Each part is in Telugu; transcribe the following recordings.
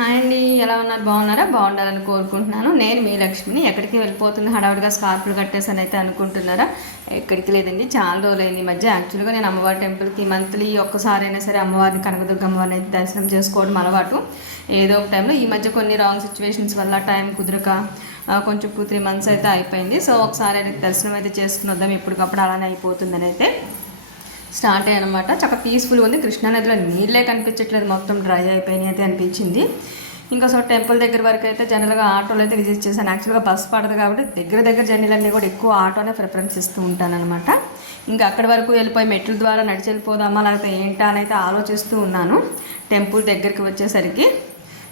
హాయ్ అండి ఎలా ఉన్నారు? బాగున్నారా? బాగుండాలని కోరుకుంటున్నాను. నేను మీ లక్ష్మిని. ఎక్కడికి వెళ్ళిపోతుంది? హడావుడిగా స్కార్పులు కట్టేసని అయితే అనుకుంటున్నారా? ఎక్కడికి లేదండి చాలా రోజులైంది ఈ మధ్య. యాక్చువల్గా నేను అమ్మవారి టెంపుల్కి మంత్లీ ఒక్కసారైనా సరే అమ్మవారిని కనకదుర్గ అమ్మవారిని అయితే దర్శనం చేసుకోవడం అలవాటు. ఏదో ఒక టైంలో ఈ మధ్య కొన్ని రాంగ్ సిచ్యువేషన్స్ వల్ల టైం కుదరక కొంచెం టూ త్రీ మంత్స్ అయితే అయిపోయింది. సో ఒకసారి అయితే దర్శనం అయితే చేసుకుని వద్దాం. ఎప్పటికప్పుడు అలానే అయిపోతుందని అయితే స్టార్ట్ అయ్యాయి అనమాట చాలా పీస్ఫుల్గా ఉంది. కృష్ణానదిలో నీళ్ళే కనిపించట్లేదు. మొత్తం డ్రై అయిపోయినాయి అయితే అనిపించింది. ఇంకా సో టెంపుల్ దగ్గర వరకు అయితే జనరల్గా ఆటోలో అయితే విజిట్ చేశాను. యాక్చువల్గా బస్ పడదు కాబట్టి దగ్గర దగ్గర జర్నీలన్నీ కూడా ఎక్కువ ఆటోనే ప్రిఫరెన్స్ ఇస్తూ ఉంటాననమాట ఇంకా అక్కడి వరకు వెళ్ళిపోయి మెట్ల ద్వారా నడిచి వెళ్ళిపోదామా లేకపోతే ఏంటా అని అయితే ఆలోచిస్తూ ఉన్నాను. టెంపుల్ దగ్గరికి వచ్చేసరికి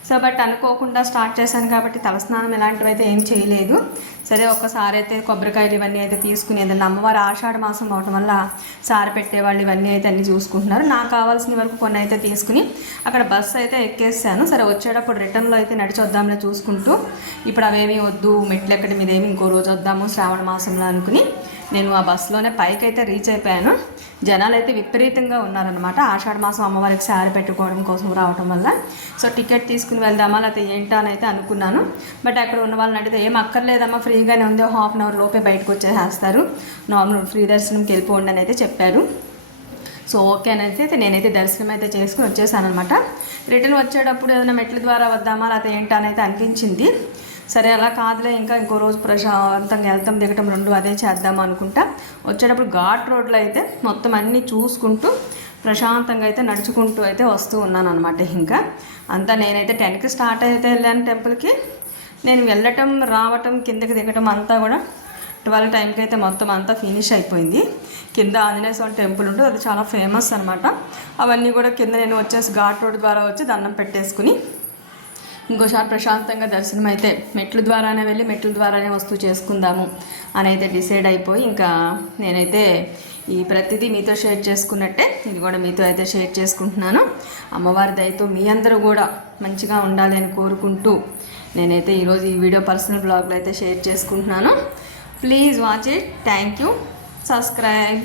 సో బట్ అనుకోకుండా స్టార్ట్ చేశాను కాబట్టి తలస్నానం ఇలాంటివి అయితే ఏం చేయలేదు. సరే ఒక్కసారి అయితే కొబ్బరికాయలు ఇవన్నీ అయితే తీసుకుని ఏదన్నా అమ్మవారు ఆషాఢ మాసం అవటం వల్ల సారి పెట్టేవాళ్ళు ఇవన్నీ అయితే అన్ని చూసుకుంటున్నారు. నాకు కావాల్సిన వరకు కొన్ని అయితే తీసుకుని అక్కడ బస్సు అయితే ఎక్కేసాను. సరే వచ్చేటప్పుడు రిటర్న్లో అయితే నడిచొద్దాంలే చూసుకుంటూ ఇప్పుడు అవేమీ వద్దు మెట్లు ఎక్కడి మీద ఏమి ఇంకో రోజు వద్దాము శ్రావణ మాసంలో అనుకుని నేను ఆ బస్సులోనే పైకి అయితే రీచ్ అయిపోయాను. జనాలు అయితే విపరీతంగా ఉన్నారనమాట ఆషాఢ మాసం అమ్మవారికి శారీ పెట్టుకోవడం కోసం రావటం వల్ల. సో టికెట్ తీసుకుని వెళ్దామా లేకపోతే ఏంటా అని అయితే అనుకున్నాను. బట్ అక్కడ ఉన్న వాళ్ళని అడిగితే ఏం అక్కర్లేదమ్మా ఫ్రీగానే ఉంది. హాఫ్ అన్ అవర్ లోపే బయటకు వచ్చేసేస్తారు. నార్మల్ ఫ్రీ దర్శనంకి వెళ్ళిపోండి అని అయితే చెప్పారు. సో ఓకే అనేసి అయితే నేనైతే దర్శనం అయితే చేసుకుని వచ్చేసాను అనమాట రిటర్న్ వచ్చేటప్పుడు ఏదైనా మెట్ల ద్వారా వద్దామా లేకపోతే ఏంటా అని అయితే అనిపించింది. సరే అలా కాదులే ఇంకా ఇంకో రోజు ప్రశాంతంగా వెళ్తాం దిగటం రెండు అదే చేద్దాం అనుకుంటా. వచ్చేటప్పుడు ఘాట్ రోడ్లో అయితే మొత్తం అన్నీ చూసుకుంటూ ప్రశాంతంగా అయితే నడుచుకుంటూ అయితే వస్తూ ఉన్నాను అనమాట ఇంకా. అంతా నేనైతే టెన్కి స్టార్ట్ అయితే వెళ్ళాను టెంపుల్కి. నేను వెళ్ళటం రావటం కిందకి దిగటం అంతా కూడా ట్వెల్వ్ టైంకి అయితే మొత్తం అంతా ఫినిష్ అయిపోయింది. కింద ఆంజనేయ స్వామి టెంపుల్ ఉంటుంది అది చాలా ఫేమస్ అనమాట అవన్నీ కూడా కింద నేను వచ్చేసి ఘాట్ రోడ్ ద్వారా వచ్చి దండం పెట్టేసుకుని ఇంకోసారి ప్రశాంతంగా దర్శనం అయితే మెట్ల ద్వారానే వెళ్ళి మెట్ల ద్వారానే వస్తూ చేసుకుందాము అని అయితే డిసైడ్ అయిపోయి ఇంకా నేనైతే ఈ ప్రతిదీ మీతో షేర్ చేసుకున్నట్టే ఇది కూడా మీతో అయితే షేర్ చేసుకుంటున్నాను. అమ్మవారి దయతో మీ అందరూ కూడా మంచిగా ఉండాలి అని కోరుకుంటూ నేనైతే ఈరోజు ఈ వీడియో పర్సనల్ బ్లాగ్లో అయితే షేర్ చేసుకుంటున్నాను. Please watch it. Thank you. Subscribe.